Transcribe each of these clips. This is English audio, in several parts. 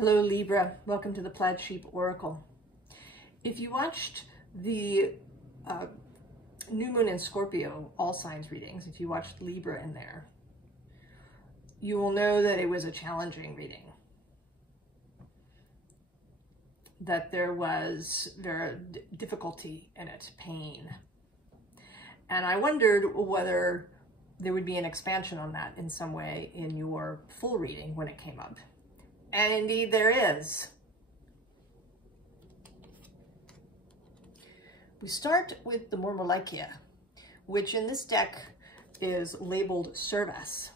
Hello Libra, welcome to the Plaid Sheep Oracle. If you watched the New Moon in Scorpio All Signs readings, if you watched Libra in there, you will know that it was a challenging reading. That there was difficulty in it, pain. And I wondered whether there would be an expansion on that in some way in your full reading when it came up. And indeed there is. We start with the Murmurlikia, which in this deck is labeled Service.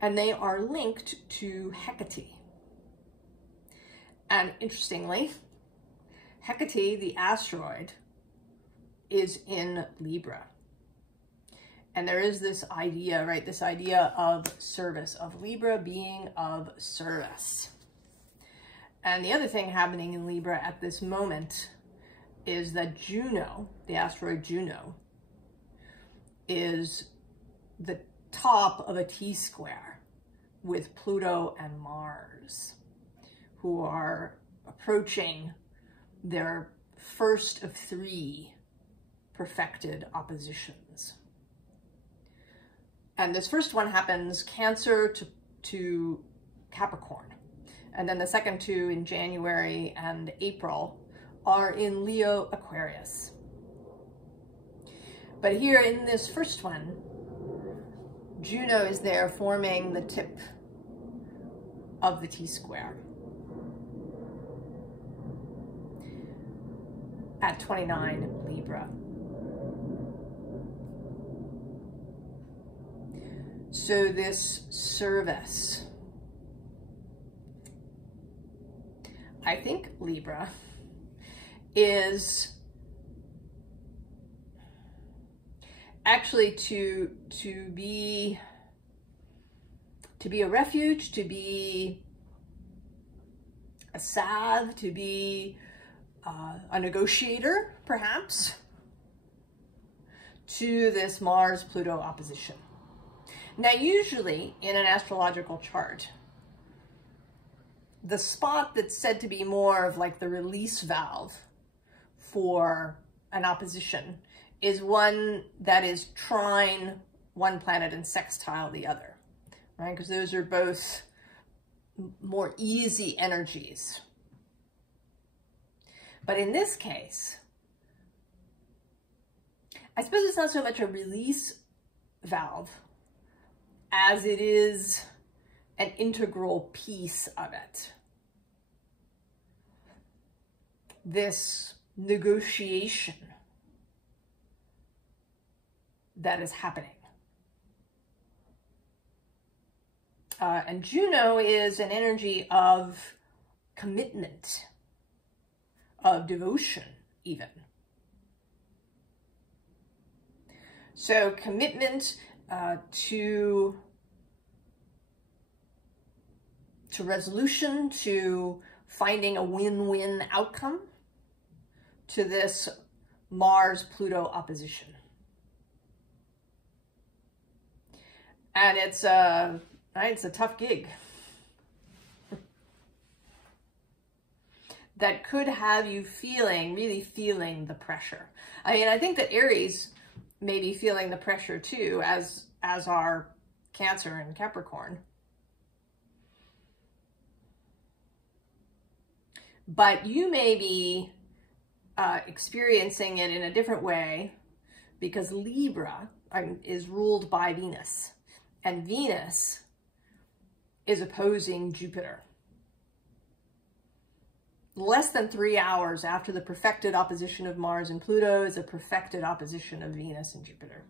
And they are linked to Hecate. And interestingly, Hecate, the asteroid, is in Libra. And there is this idea, right? This idea of service, of Libra being of service. And the other thing happening in Libra at this moment is that Juno, the asteroid Juno, is the top of a T-square with Pluto and Mars, who are approaching their first of 3 perfected oppositions. And this first one happens Cancer to Capricorn. And then the second 2 in January and April are in Leo Aquarius. But here in this first one, Juno is there forming the tip of the T-square at 29 Libra. So this service, I think Libra, is actually to be a refuge, to be a salve, to be a negotiator, perhaps, to this Mars-Pluto opposition. Now, usually in an astrological chart, the spot that's said to be more of like the release valve for an opposition is one that is trine one planet and sextile the other, right? Because those are both more easy energies. But in this case, I suppose it's not so much a release valve as it is an integral piece of it. This negotiation that is happening. And Juno is an energy of commitment, of devotion even. So commitment to resolution, to finding a win-win outcome to this Mars-Pluto opposition. And it's a tough gig that could have you really feeling the pressure. I mean, I think that Aries may be feeling the pressure too, as are Cancer and Capricorn. But you may be experiencing it in a different way because Libra is ruled by Venus, and Venus is opposing Jupiter. Less than 3 hours after the perfected opposition of Mars and Pluto is a perfected opposition of Venus and Jupiter.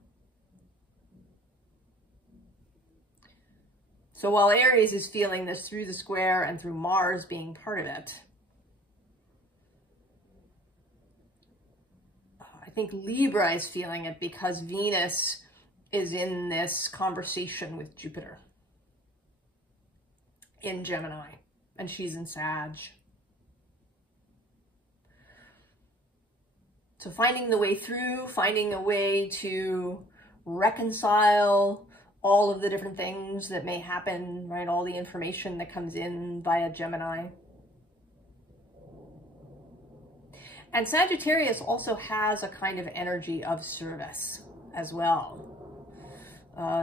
So while Aries is feeling this through the square and through Mars being part of it, I think Libra is feeling it because Venus is in this conversation with Jupiter in Gemini, and she's in Sag. So finding the way through, finding a way to reconcile all of the different things that may happen, right? All the information that comes in via Gemini. And Sagittarius also has a kind of energy of service as well.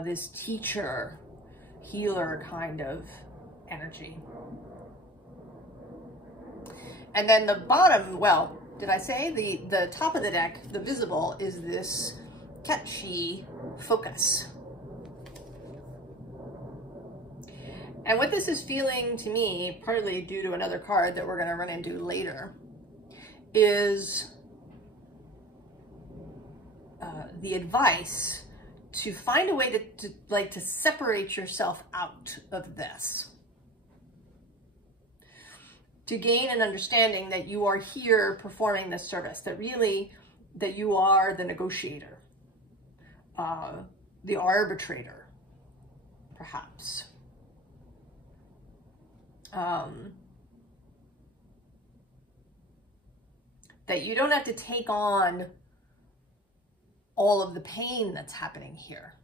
This teacher, healer kind of energy. And then the bottom, well, did I say the top of the deck, the visible, is this catchy focus. And what this is feeling to me, partly due to another card that we're going to run into later, is the advice to find a way to separate yourself out of this. To gain an understanding that you are here performing this service, that really, that you are the negotiator, the arbitrator, perhaps. That you don't have to take on all of the pain that's happening here.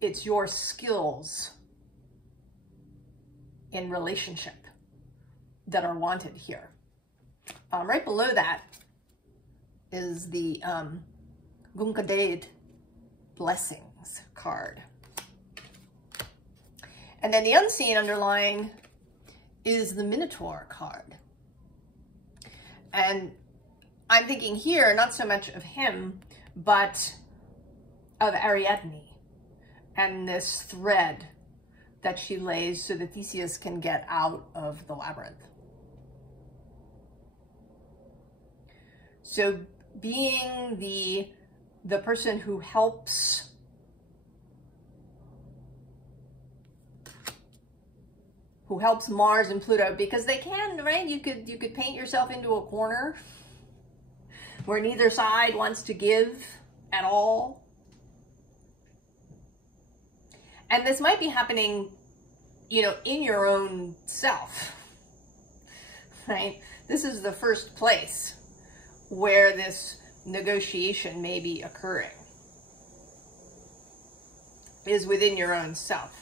It's your skills in relationship that are wanted here. Right below that is the Gunkadade Blessings card. And then the unseen underlying is the Minotaur card. And I'm thinking here, not so much of him, but of Ariadne and this thread that she lays so that Theseus can get out of the labyrinth. So being the person who helps Mars and Pluto, because they can, right? You could paint yourself into a corner where neither side wants to give at all. And this might be happening, you know, in your own self, right? This is the first place where this negotiation may be occurring, is within your own self.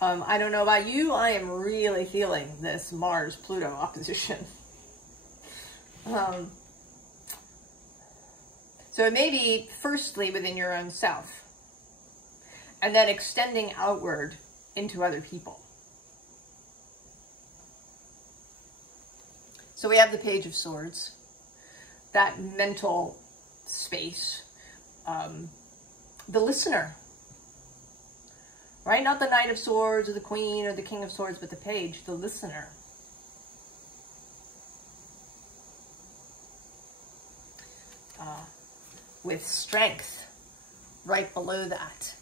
I don't know about you, I am really feeling this Mars-Pluto opposition. So it may be firstly within your own self, and then extending outward into other people. So we have the Page of Swords, that mental space, the listener, right? Not the Knight of Swords or the Queen or the King of Swords, but the Page, the listener. With strength right below that.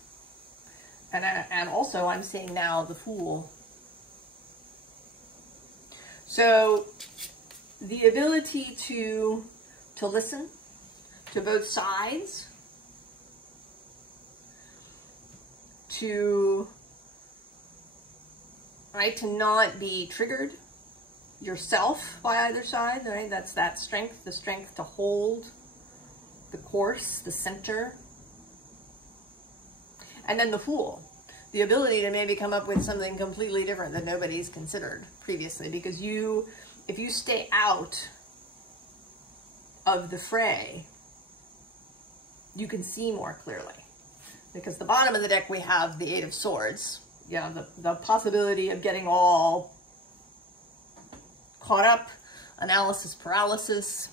And also I'm seeing now the Fool. So the ability to listen to both sides, to not be triggered yourself by either side, right? That's that strength, the strength to hold the course, the center. And then the Fool, the ability to maybe come up with something completely different that nobody's considered previously, because if you stay out of the fray, you can see more clearly. Because the bottom of the deck, we have the Eight of Swords. You know, the possibility of getting all caught up, analysis paralysis.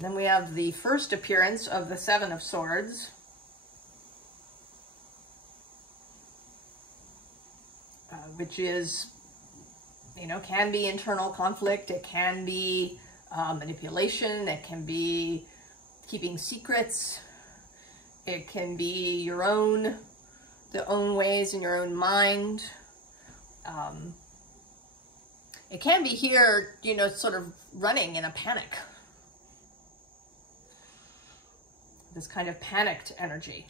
Then we have the first appearance of the Seven of Swords. Which is, you know, can be internal conflict. It can be manipulation. It can be keeping secrets. It can be your own ways in your own mind. It can be here, you know, sort of running in a panic. This kind of panicked energy.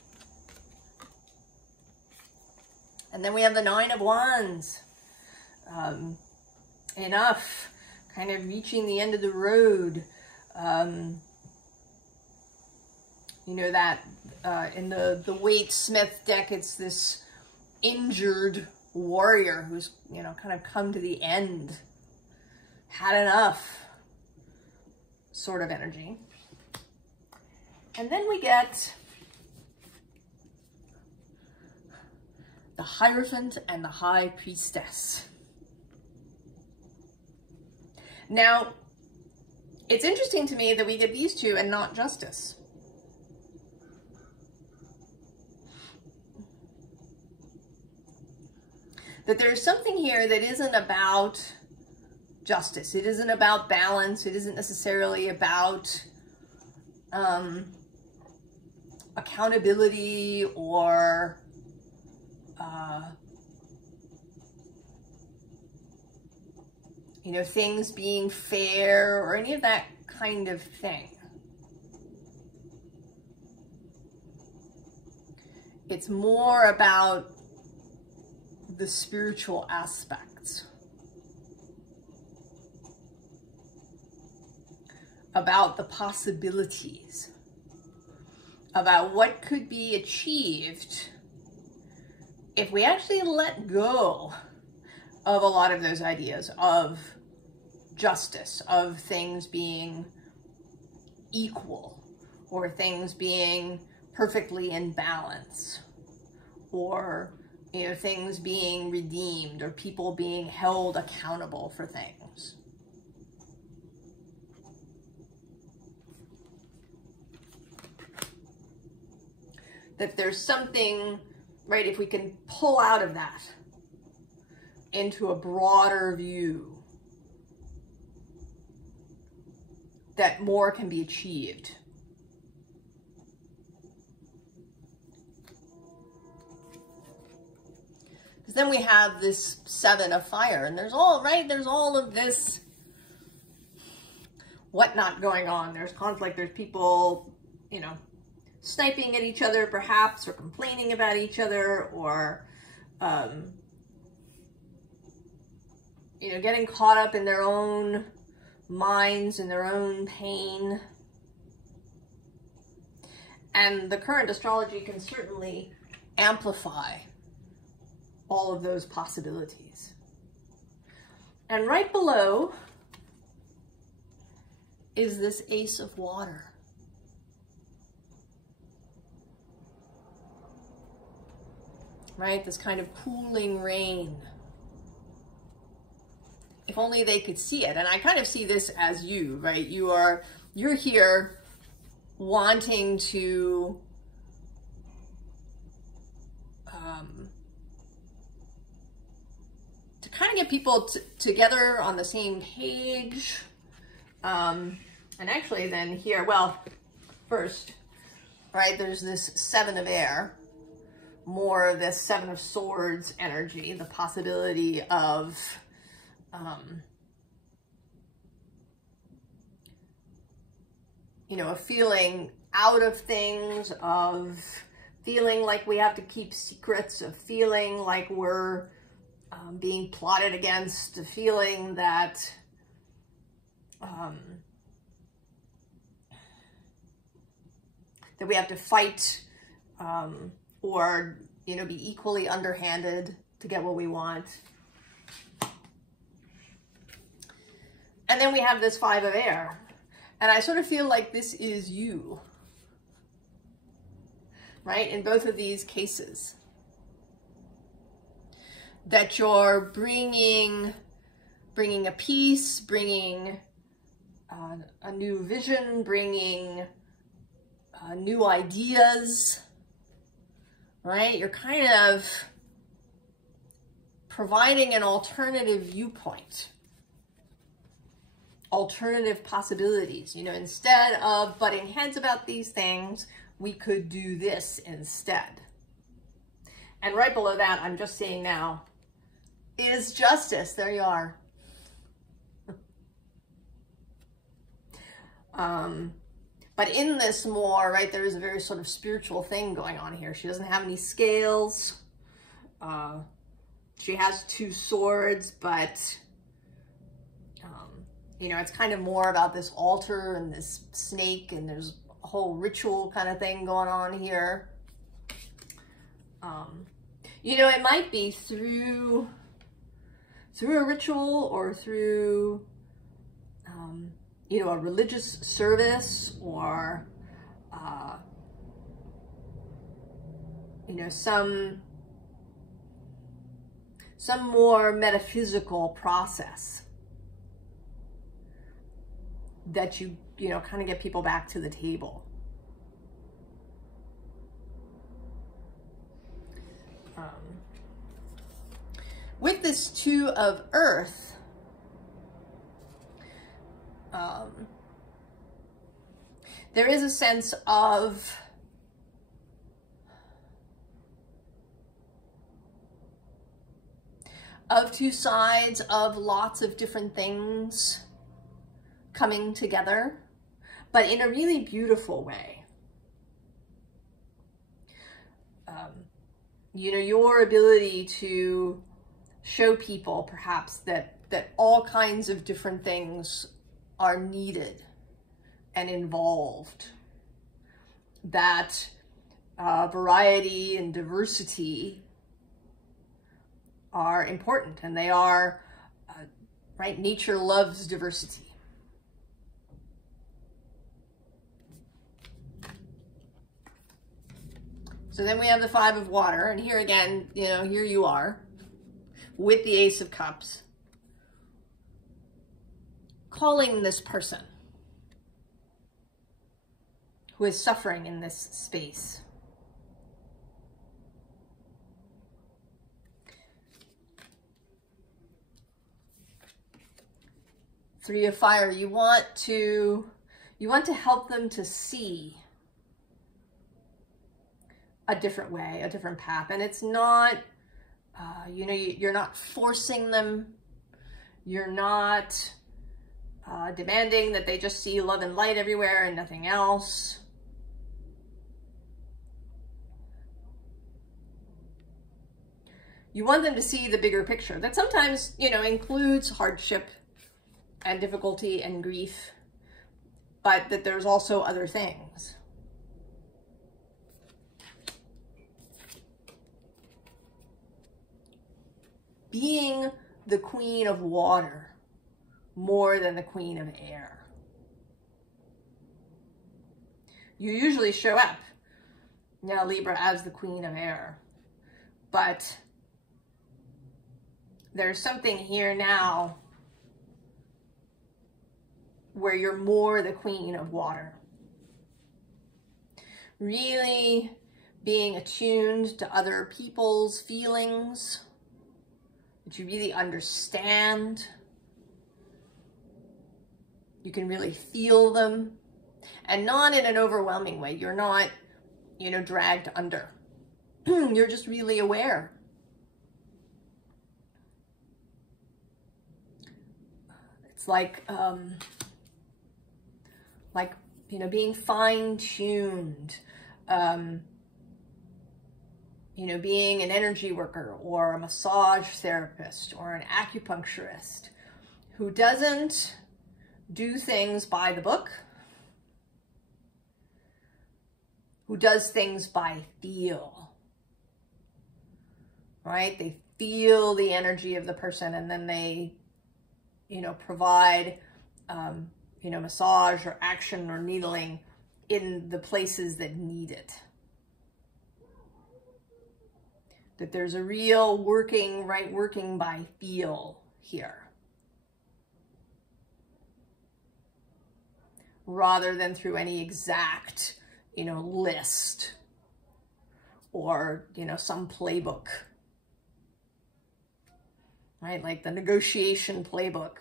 And then we have the Nine of Wands. Enough, kind of reaching the end of the road. You know that in the Waite Smith deck, it's this injured warrior who's, you know, kind of come to the end, had enough sort of energy. And then we get the Hierophant and the High Priestess. Now, it's interesting to me that we get these two and not Justice. That there's something here that isn't about justice. It isn't about balance. It isn't necessarily about accountability or you know, things being fair or any of that kind of thing. It's more about the spiritual aspects, about the possibilities, about what could be achieved if we actually let go of a lot of those ideas of justice, of things being equal, or things being perfectly in balance, or, you know, things being redeemed, or people being held accountable for things. That there's something, right, if we can pull out of that into a broader view, that more can be achieved. Because then we have this 7 of fire, and there's all, right, there's all of this whatnot going on. There's conflict, there's people, you know, sniping at each other perhaps, or complaining about each other, or you know, getting caught up in their own minds and their own pain. And the current astrology can certainly amplify all of those possibilities. And right below is this Ace of Water. Right? This kind of cooling rain. If only they could see it. And I kind of see this as you, right? You're here wanting to kind of get people together on the same page. And actually then here, well, first, right, there's this 7 of air, more of this 7 of swords energy, the possibility of you know, a feeling out of things, of feeling like we have to keep secrets, of feeling like we're being plotted against, a feeling that that we have to fight or, you know, be equally underhanded to get what we want. And then we have this 5 of air. And I sort of feel like this is you, right? In both of these cases. That you're bringing a peace, bringing a new vision, bringing new ideas, right? You're kind of providing an alternative viewpoint. Alternative possibilities, you know, instead of butting heads about these things, we could do this instead. And right below that, I'm just seeing now, is justice. There you are. But in this more, right, there is a very sort of spiritual thing going on here. She doesn't have any scales. She has 2 swords, but you know, it's kind of more about this altar and this snake, and there's whole ritual kind of thing going on here. You know, it might be through a ritual or through, you know, a religious service or, you know, some more metaphysical process that you know, kind of get people back to the table. With this Two of Earth, there is a sense of two sides of lots of different things coming together, but in a really beautiful way. You know, your ability to show people perhaps that all kinds of different things are needed and involved, that variety and diversity are important, and they are, right? Nature loves diversity. So then we have the Five of Water, and here again, you know, here you are with the Ace of Cups, calling this person who is suffering in this space. Three of Fire, you want to help them to see a different way, a different path. And it's not, you know, you're not forcing them. You're not demanding that they just see love and light everywhere and nothing else. You want them to see the bigger picture that sometimes, you know, includes hardship and difficulty and grief, but that there's also other things. Being the Queen of Water more than the Queen of Air. You usually show up now, Libra, as the Queen of Air, but there's something here now where you're more the Queen of Water. Really being attuned to other people's feelings, that you really understand. You can really feel them, and not in an overwhelming way. You're not, you know, dragged under. You're just really aware. It's like, you know, being fine-tuned, you know, being an energy worker or a massage therapist or an acupuncturist who doesn't do things by the book, who does things by feel, right? They feel the energy of the person, and then they, you know, provide, you know, massage or action or needling in the places that need it. That there's a real working by feel here, rather than through any exact, you know, list or, you know, some playbook, right? Like the negotiation playbook.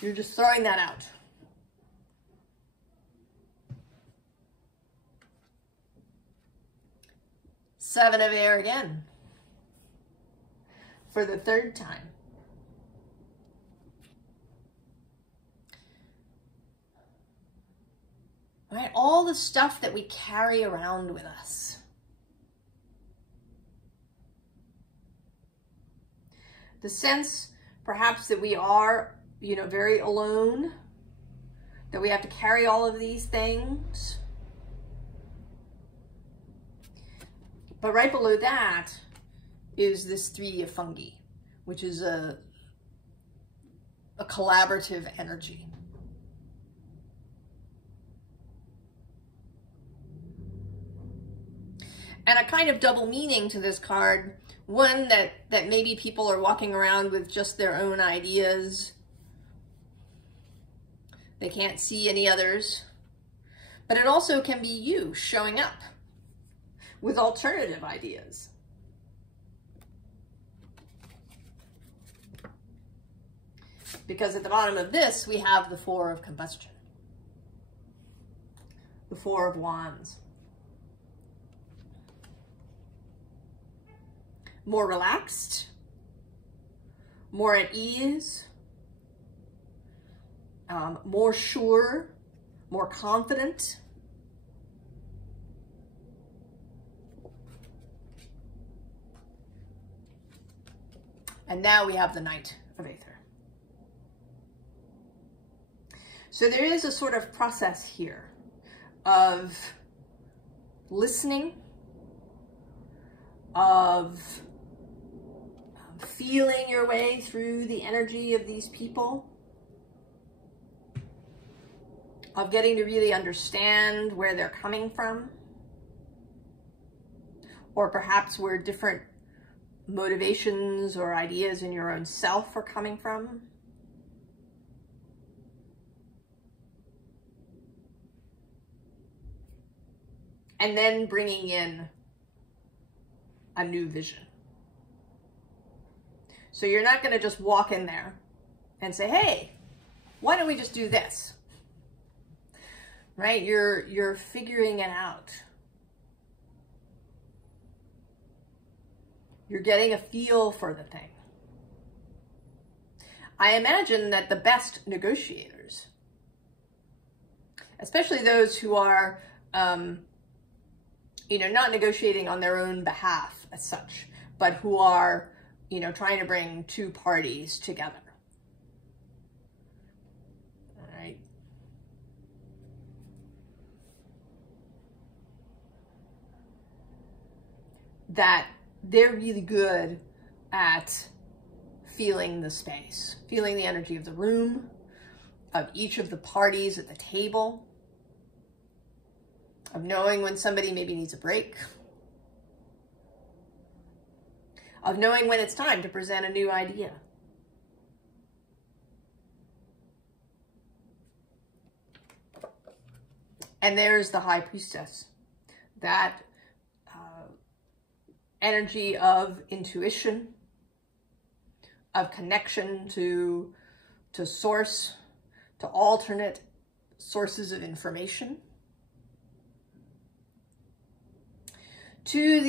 You're just throwing that out. Seven of Air again, for the third time. Right? All the stuff that we carry around with us. The sense, perhaps, that we are, you know, very alone, that we have to carry all of these things. But right below that is this 3 of fungi, which is a collaborative energy. And a kind of double meaning to this card. One, that maybe people are walking around with just their own ideas. They can't see any others. But it also can be you showing up with alternative ideas. Because at the bottom of this, we have the 4 of combustion. The 4 of wands. More relaxed, more at ease, more sure, more confident. And now we have the Knight of Aether. So there is a sort of process here of listening, of feeling your way through the energy of these people, of getting to really understand where they're coming from, or perhaps where different motivations or ideas in your own self are coming from. And then bringing in a new vision. So you're not going to just walk in there and say, hey, why don't we just do this? Right? You're figuring it out. You're getting a feel for the thing. I imagine that the best negotiators, especially those who are, not negotiating on their own behalf as such, but who are, trying to bring 2 parties together. All right. That they're really good at feeling the space, feeling the energy of the room, of each of the parties at the table, of knowing when somebody maybe needs a break, of knowing when it's time to present a new idea. And there's the High Priestess, that energy of intuition, of connection to source, to alternate sources of information, to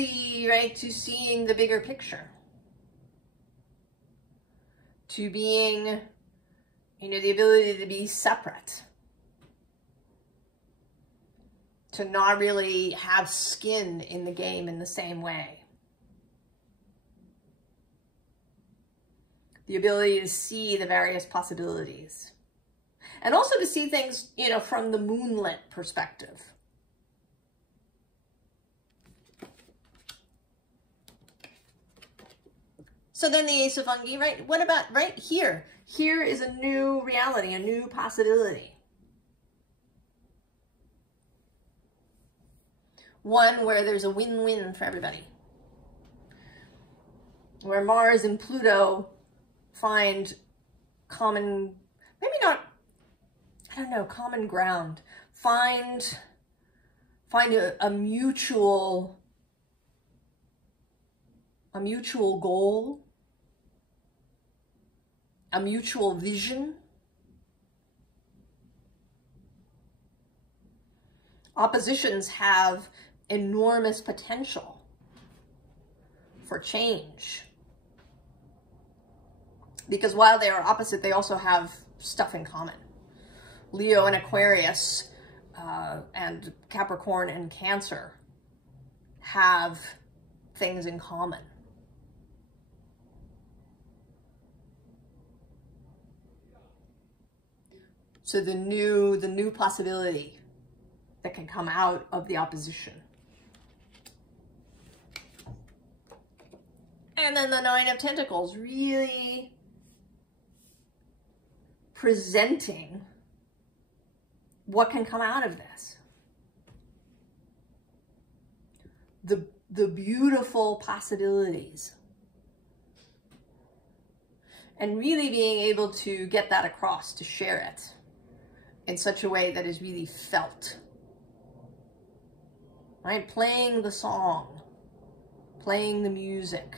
seeing the bigger picture, to being, the ability to be separate, to not really have skin in the game in the same way. The ability to see the various possibilities. And also to see things, from the moonlit perspective. So then the Ace of Fungi, right? What about right here? Here is a new reality, a new possibility. One where there's a win-win for everybody. Where Mars and Pluto find common, maybe not, common ground. Find a mutual goal, a mutual vision. Oppositions have enormous potential for change. Because while they are opposite, they also have stuff in common. Leo and Aquarius and Capricorn and Cancer have things in common. So the new possibility that can come out of the opposition. And then the Nine of Pentacles, really presenting what can come out of this. The beautiful possibilities. And really being able to get that across, to share it in such a way that is really felt. Right? Playing the song, playing the music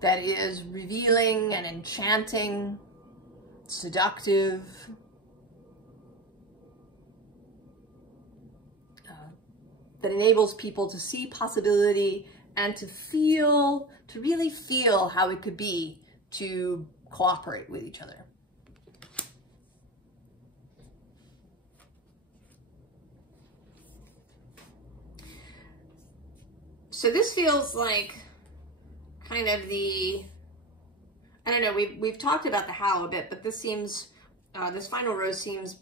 that is revealing and enchanting, seductive, that enables people to see possibility and to feel, to really feel how it could be to cooperate with each other. So this feels like kind of the, I don't know, we've talked about the how a bit, but this seems, this final rose seems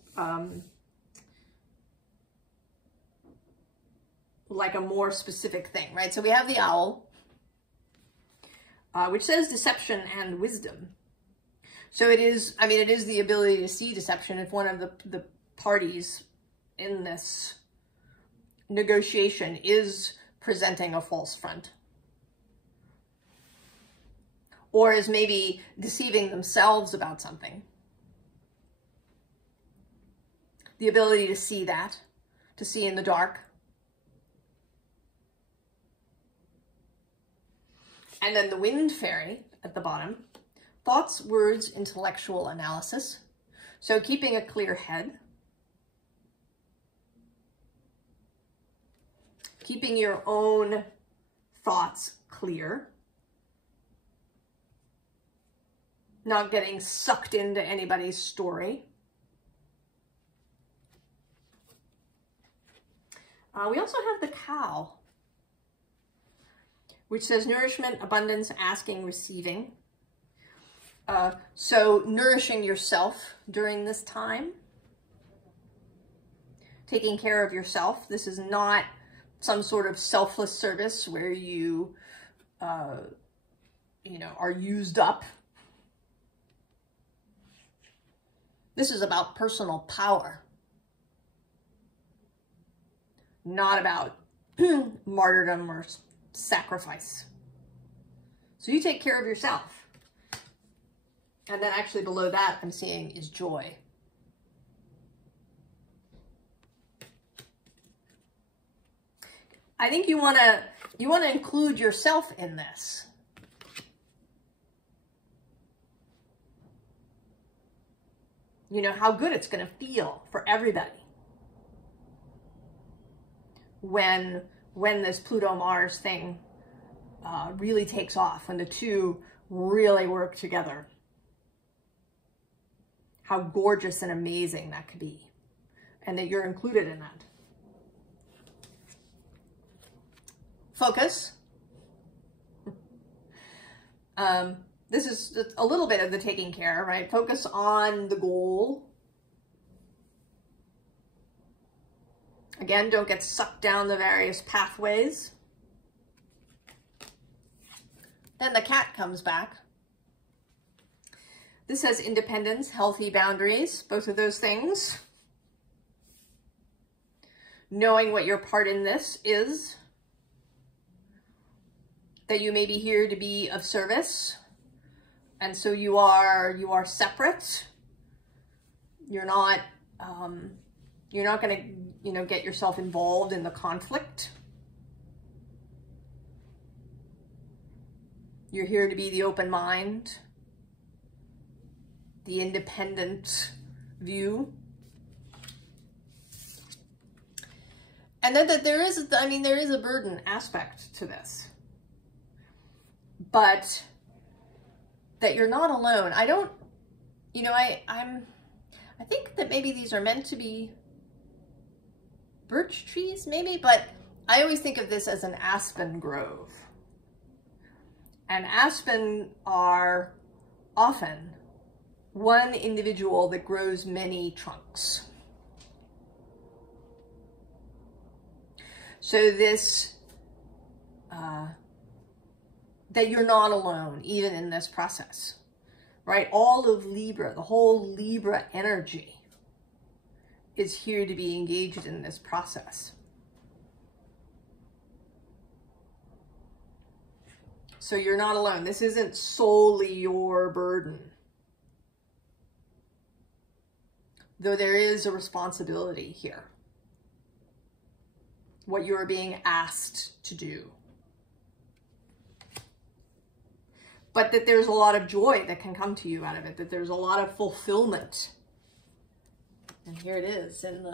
like a more specific thing, right? So we have the owl, which says deception and wisdom. So it is, I mean, it is the ability to see deception if one of the parties in this negotiation is presenting a false front, or is maybe deceiving themselves about something. The ability to see that, to see in the dark. And then the wind fairy at the bottom, thoughts, words, intellectual analysis. So keeping a clear head. Keeping your own thoughts clear. Not getting sucked into anybody's story. We also have the cow, which says nourishment, abundance, asking, receiving. So nourishing yourself during this time. Taking care of yourself. This is not some sort of selfless service where you, you know, are used up. This is about personal power. Not about martyrdom or sacrifice. So you take care of yourself. And then actually below that I'm seeing is joy. I think you want to include yourself in this. You know, how good it's going to feel for everybody when this Pluto-Mars thing really takes off, when the two really work together. How gorgeous and amazing that could be, and that you're included in that. Focus. This is a little bit of the taking care, right? Focus on the goal. Again, don't get sucked down the various pathways. Then the cat comes back. This says independence, healthy boundaries, both of those things. Knowing what your part in this is. That you may be here to be of service. And so you are separate. You're not going to, you know, get yourself involved in the conflict. You're here to be the open mind, the independent view. And then that there is, I mean, there is a burden aspect to this. But that you're not alone. I don't, you know, I think that maybe these are meant to be birch trees, maybe, but I always think of this as an aspen grove. And aspen are often one individual that grows many trunks. So this that you're not alone, even in this process, right? All of Libra, the whole Libra energy is here to be engaged in this process. So you're not alone. This isn't solely your burden. Though there is a responsibility here. What you're being asked to do. But that there's a lot of joy that can come to you out of it. That there's a lot of fulfillment. And here it is in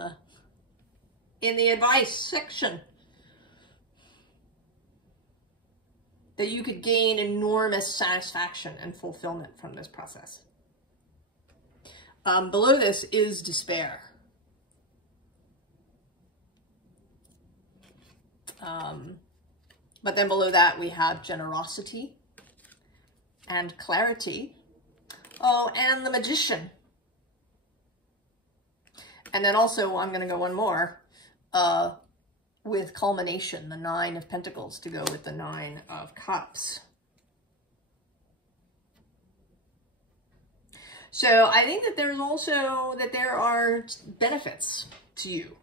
the advice section. That you could gain enormous satisfaction and fulfillment from this process. Below this is despair. But then below that we have generosity and clarity. Oh, and the Magician. And then also, I'm going to go one more, with culmination, the 9 of Pentacles to go with the 9 of Cups. So I think that there's also, that there are benefits to you.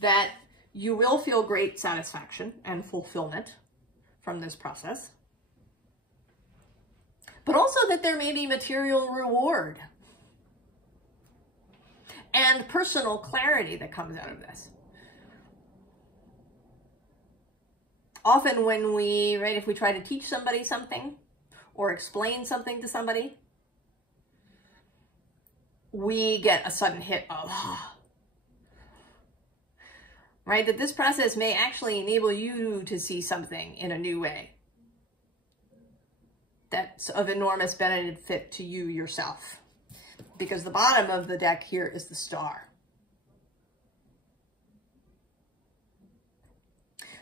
That you will feel great satisfaction and fulfillment from this process. But also that there may be material reward and personal clarity that comes out of this. Often when we, right, if we try to teach somebody something or explain something to somebody, we get a sudden hit of, right, that this process may actually enable you to see something in a new way that's of enormous benefit to you yourself. Because the bottom of the deck here is the Star.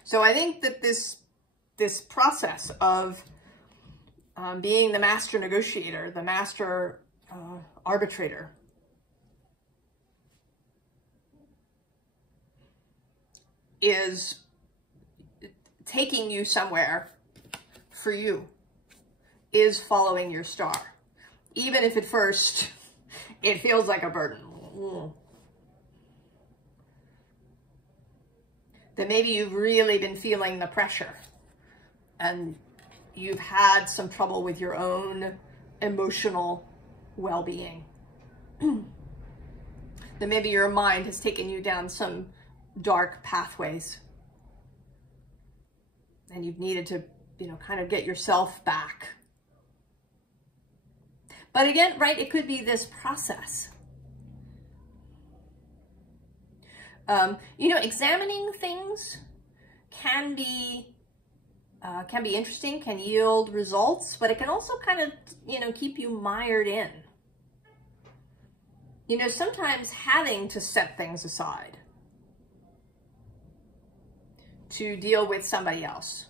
So I think that this process of being the master negotiator, the master arbitrator, is taking you somewhere for you, is following your star. Even if at first it feels like a burden. That maybe you've really been feeling the pressure and you've had some trouble with your own emotional well-being. That maybe your mind has taken you down some dark pathways and you've needed to, you know, kind of get yourself back. But again, right, it could be this process. You know, examining things can be interesting, can yield results, but it can also kind of, you know, keep you mired in. You know, sometimes having to set things aside to deal with somebody else,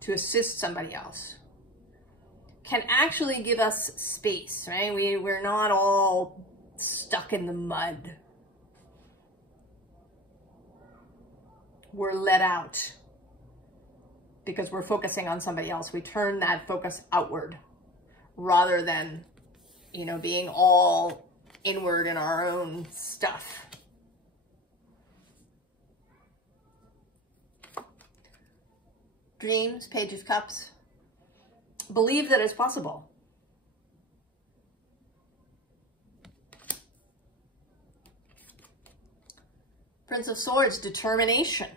to assist somebody else, can actually give us space, right? We're not all stuck in the mud. We're let out because we're focusing on somebody else. We turn that focus outward rather than, you know, being all inward in our own stuff. Dreams, Page of Cups. Believe that it's possible. Prince of Swords, determination.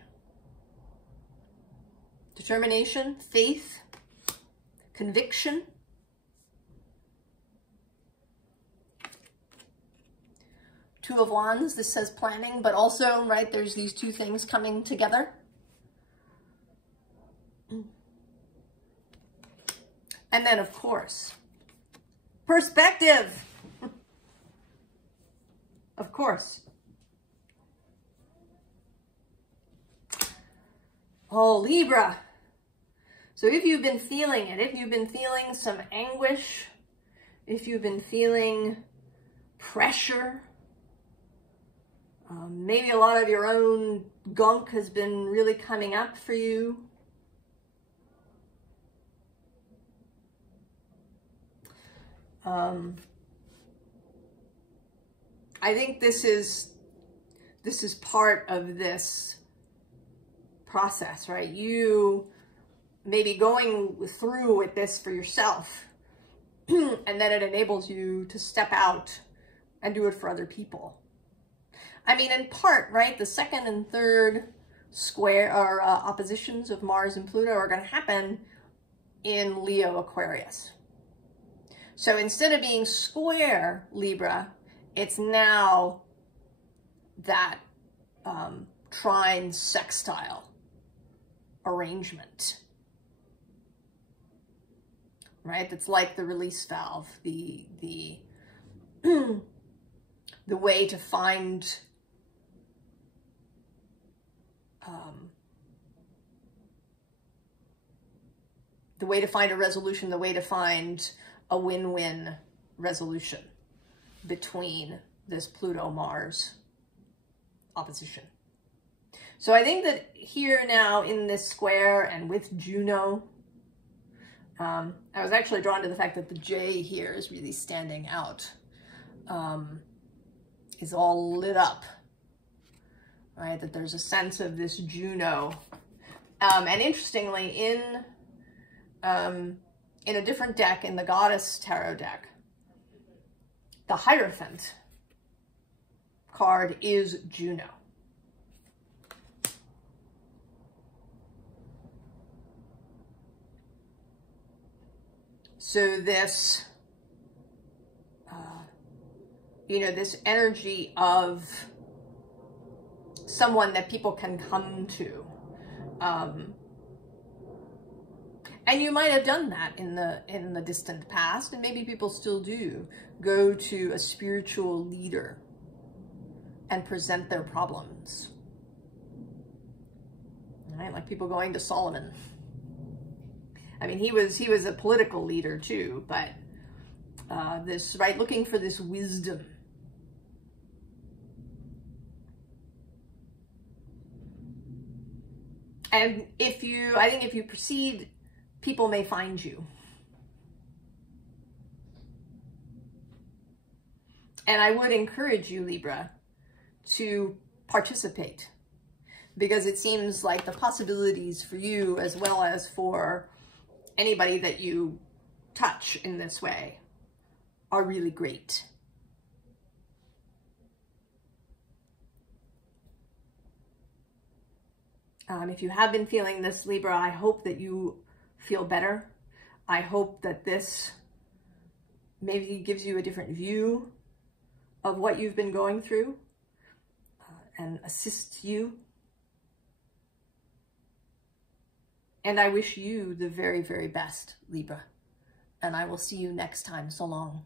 Determination, faith, conviction. Two of Wands, this says planning, but also, right, there's these two things coming together. And then, of course, perspective. Of course. Oh, Libra. So if you've been feeling it, if you've been feeling some anguish, if you've been feeling pressure, Maybe a lot of your own gunk has been really coming up for you. I think this is part of this process, right? You may be going through with this for yourself, and then it enables you to step out and do it for other people. I mean, in part, right, the second and third square or oppositions of Mars and Pluto are going to happen in Leo Aquarius. So instead of being square Libra, it's now that trine sextile arrangement, right? That's like the release valve, the way to find a resolution, the way to find a win-win resolution between this Pluto-Mars opposition. So I think that here now in this square and with Juno, I was actually drawn to the fact that the J here is really standing out, is all lit up, right? That there's a sense of this Juno. And interestingly, in a different deck, in the Goddess Tarot deck, the Hierophant card is Juno. So this, this energy of someone that people can come to. And you might have done that in the distant past, and maybe people still do go to a spiritual leader and present their problems. Right? Like people going to Solomon. I mean, he was a political leader too, but looking for this wisdom. And I think if you proceed, people may find you. And I would encourage you, Libra, to participate, because it seems like the possibilities for you, as well as for anybody that you touch in this way, are really great. If you have been feeling this, Libra, I hope that you feel better. I hope that this maybe gives you a different view of what you've been going through and assists you. And I wish you the very, very best, Libra. And I will see you next time. So long.